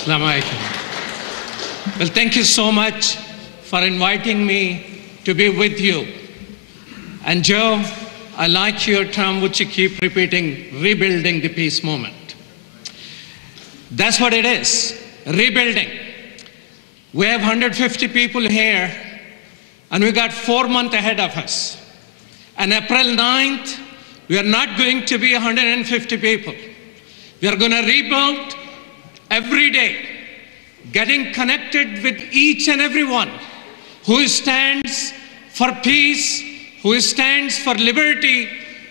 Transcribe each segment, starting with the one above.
Assalamu alaikum. Well, thank you so much for inviting me to be with you. And Joe, I like your term which you keep repeating, rebuilding the peace movement. That's what it is, rebuilding. We have 150 people here, and we got 4 months ahead of us. And April 9th, we are not going to be 150 people. We are going to rebuild every day, getting connected with each and everyone who stands for peace, who stands for liberty,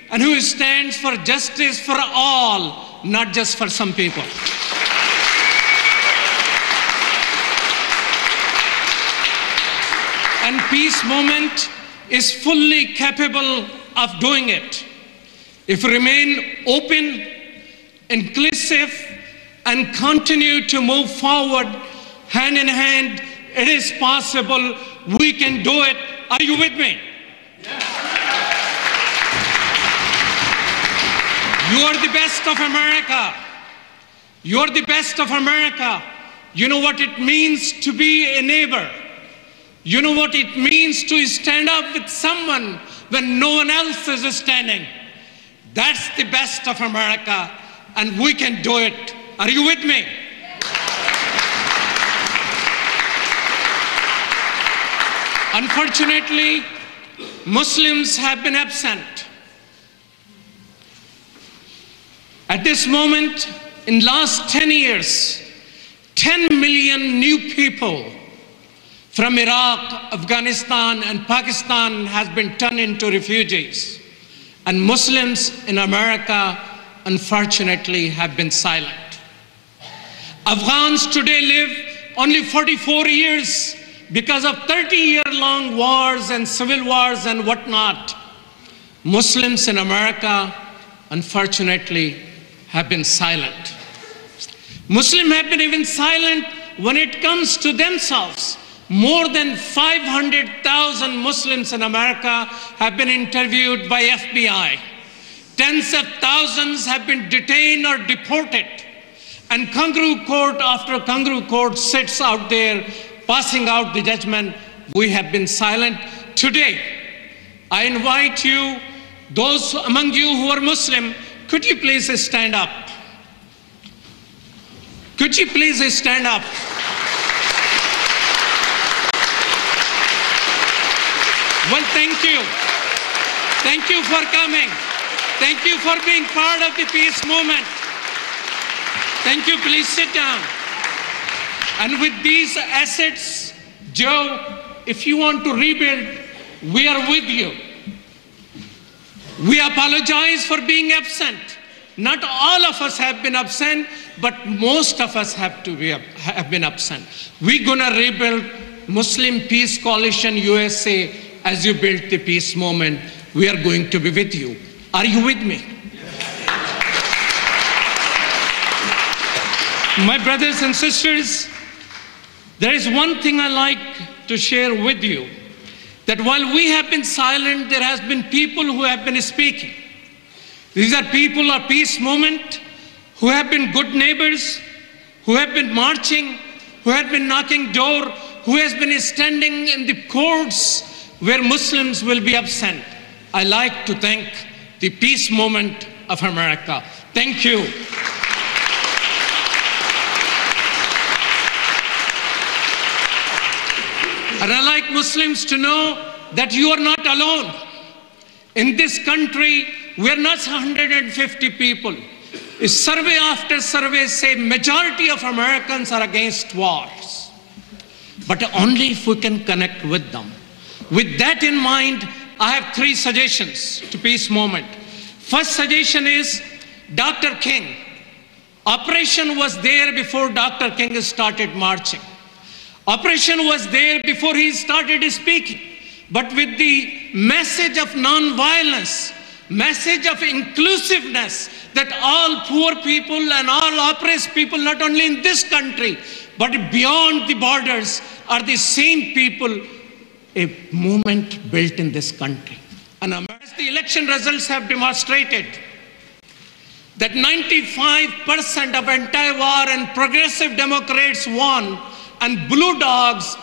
and who stands for justice for all, not just for some people. And peace movement is fully capable of doing it. If we remain open, inclusive, and continue to move forward hand in hand, it is possible. We can do it. Are you with me? You are the best of America. You are the best of America. You know what it means to be a neighbor. You know what it means to stand up with someone when no one else is standing. That's the best of America, and we can do it. Are you with me? Unfortunately, Muslims have been absent. At this moment, in the last 10 years, 10 million new people from Iraq, Afghanistan, and Pakistan has been turned into refugees. And Muslims in America, unfortunately, have been silent. Afghans today live only 44 years because of 30-year-long wars and civil wars and whatnot. Muslims in America, unfortunately, have been silent. Muslims have been even silent when it comes to themselves. More than 500,000 Muslims in America have been interviewed by FBI. Tens of thousands have been detained or deported. And kangaroo court after kangaroo court sits out there passing out the judgment. We have been silent. Today, I invite you, those among you who are Muslim, could you please stand up? Could you please stand up? Well, thank you. Thank you for coming. Thank you for being part of the peace movement. Thank you. Please sit down. And with these assets, Joe, if you want to rebuild, we are with you. We apologize for being absent. Not all of us have been absent, but most of us have been absent. We're going to rebuild Muslim Peace Coalition USA. As you build the peace movement, we are going to be with you. Are you with me? My brothers and sisters, there is one thing I like to share with you, that while we have been silent, there has been people who have been speaking. These are people of peace movement who have been good neighbors, who have been marching, who have been knocking door, who has been standing in the courts where Muslims will be absent. I like to thank the peace movement of America. Thank you. And I like Muslims to know that you are not alone. In this country, we are not 150 people. Survey after survey say majority of Americans are against wars. But only if we can connect with them. With that in mind, I have 3 suggestions to peace movement. First suggestion is Dr. King. Operation was there before Dr. King started marching. Operation was there before he started speaking. But with the message of non-violence, message of inclusiveness, that all poor people and all oppressed people, not only in this country, but beyond the borders, are the same people, a movement built in this country. And as the election results have demonstrated, that 95% of anti-war and progressive Democrats won, and blue dogs,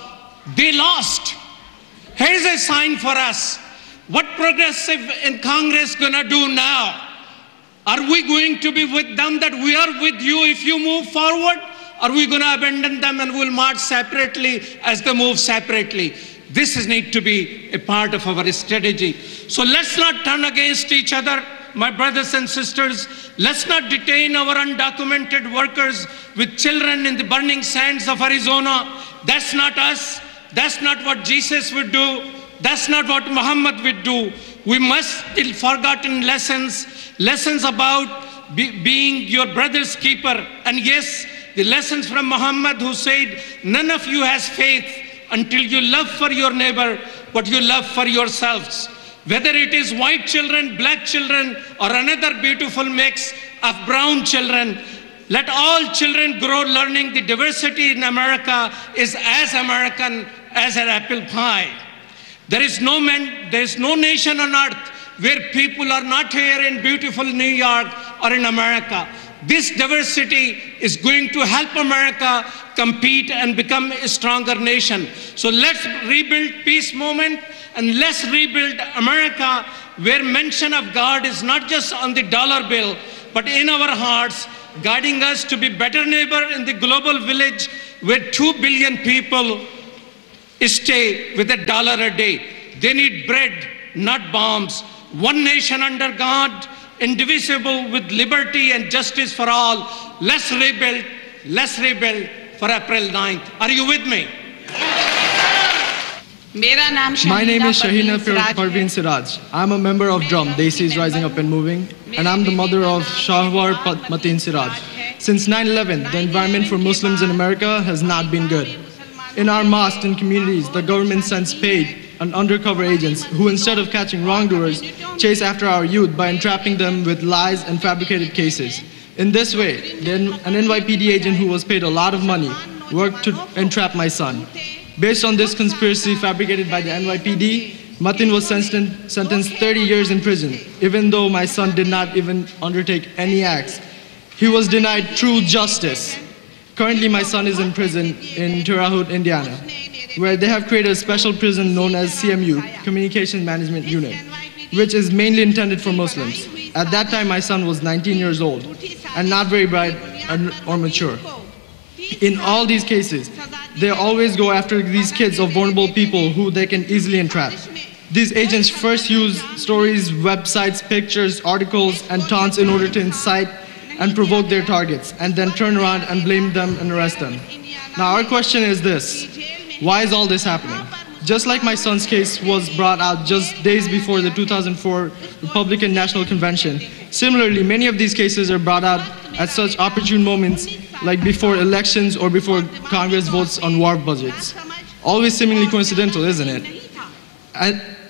they lost. Here's a sign for us. What progressive in Congress gonna do now? Are we going to be with them, that we are with you if you move forward? Are we gonna abandon them and we'll march separately as they move separately? This needs to be a part of our strategy. So let's not turn against each other, my brothers and sisters. Let's not detain our undocumented workers with children in the burning sands of Arizona. That's not us. That's not what Jesus would do. That's not what Muhammad would do. We must still forgotten lessons about being your brother's keeper. And yes, the lessons from Muhammad, who said, none of you has faith until you love for your neighbor what you love for yourselves. Whether it is white children, black children, or another beautiful mix of brown children, let all children grow learning the diversity in America is as American as an apple pie. There is no nation on earth where people are not here in beautiful New York or in America. This diversity is going to help America compete and become a stronger nation. So let's rebuild peace movement, and let's rebuild America where mention of God is not just on the dollar bill, but in our hearts, guiding us to be better neighbor in the global village where 2 billion people stay with $1 a day. They need bread, not bombs. One nation under God, indivisible with liberty and justice for all. Let's rebuild for April 9th. Are you with me? My name is Shaheena Parveen of DRUM. I'm a member of DRUM, Desis Rising Up and Moving, and I'm the mother of Shahwar Mateen Siraj. Since 9/11, the environment for Muslims in America has not been good. In our mosques and communities, the government sends paid and undercover agents who, instead of catching wrongdoers, chase after our youth by entrapping them with lies and fabricated cases. In this way, then an NYPD agent who was paid a lot of money worked to entrap my son. Based on this conspiracy fabricated by the NYPD, Mateen was sentenced 30 years in prison, even though my son did not even undertake any acts. He was denied true justice. Currently, my son is in prison in Terre Haute, Indiana, where they have created a special prison known as CMU, Communication Management Unit, which is mainly intended for Muslims. At that time, my son was 19 years old and not very bright or mature. In all these cases, they always go after these kids of vulnerable people who they can easily entrap. These agents first use stories, websites, pictures, articles, and taunts in order to incite and provoke their targets, and then turn around and blame them and arrest them. Now, our question is this: why is all this happening? Just like my son's case was brought out just days before the 2004 Republican National Convention, similarly, many of these cases are brought out at such opportune moments, like before elections or before Congress votes on war budgets. Always seemingly coincidental, isn't it?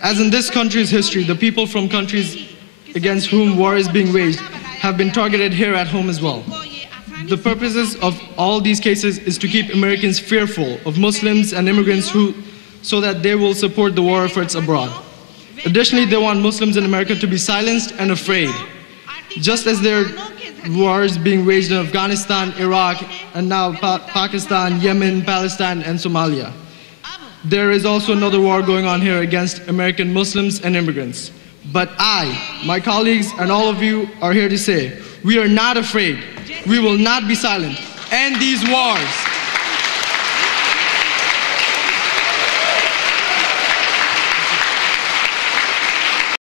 As in this country's history, the people from countries against whom war is being waged have been targeted here at home as well. The purposes of all these cases is to keep Americans fearful of Muslims and immigrants so that they will support the war efforts abroad. Additionally, they want Muslims in America to be silenced and afraid. Just as there are wars being waged in Afghanistan, Iraq, and now Pakistan, Yemen, Palestine, and Somalia, there is also another war going on here against American Muslims and immigrants. But I, my colleagues, and all of you are here to say, we are not afraid. We will not be silent. End these wars.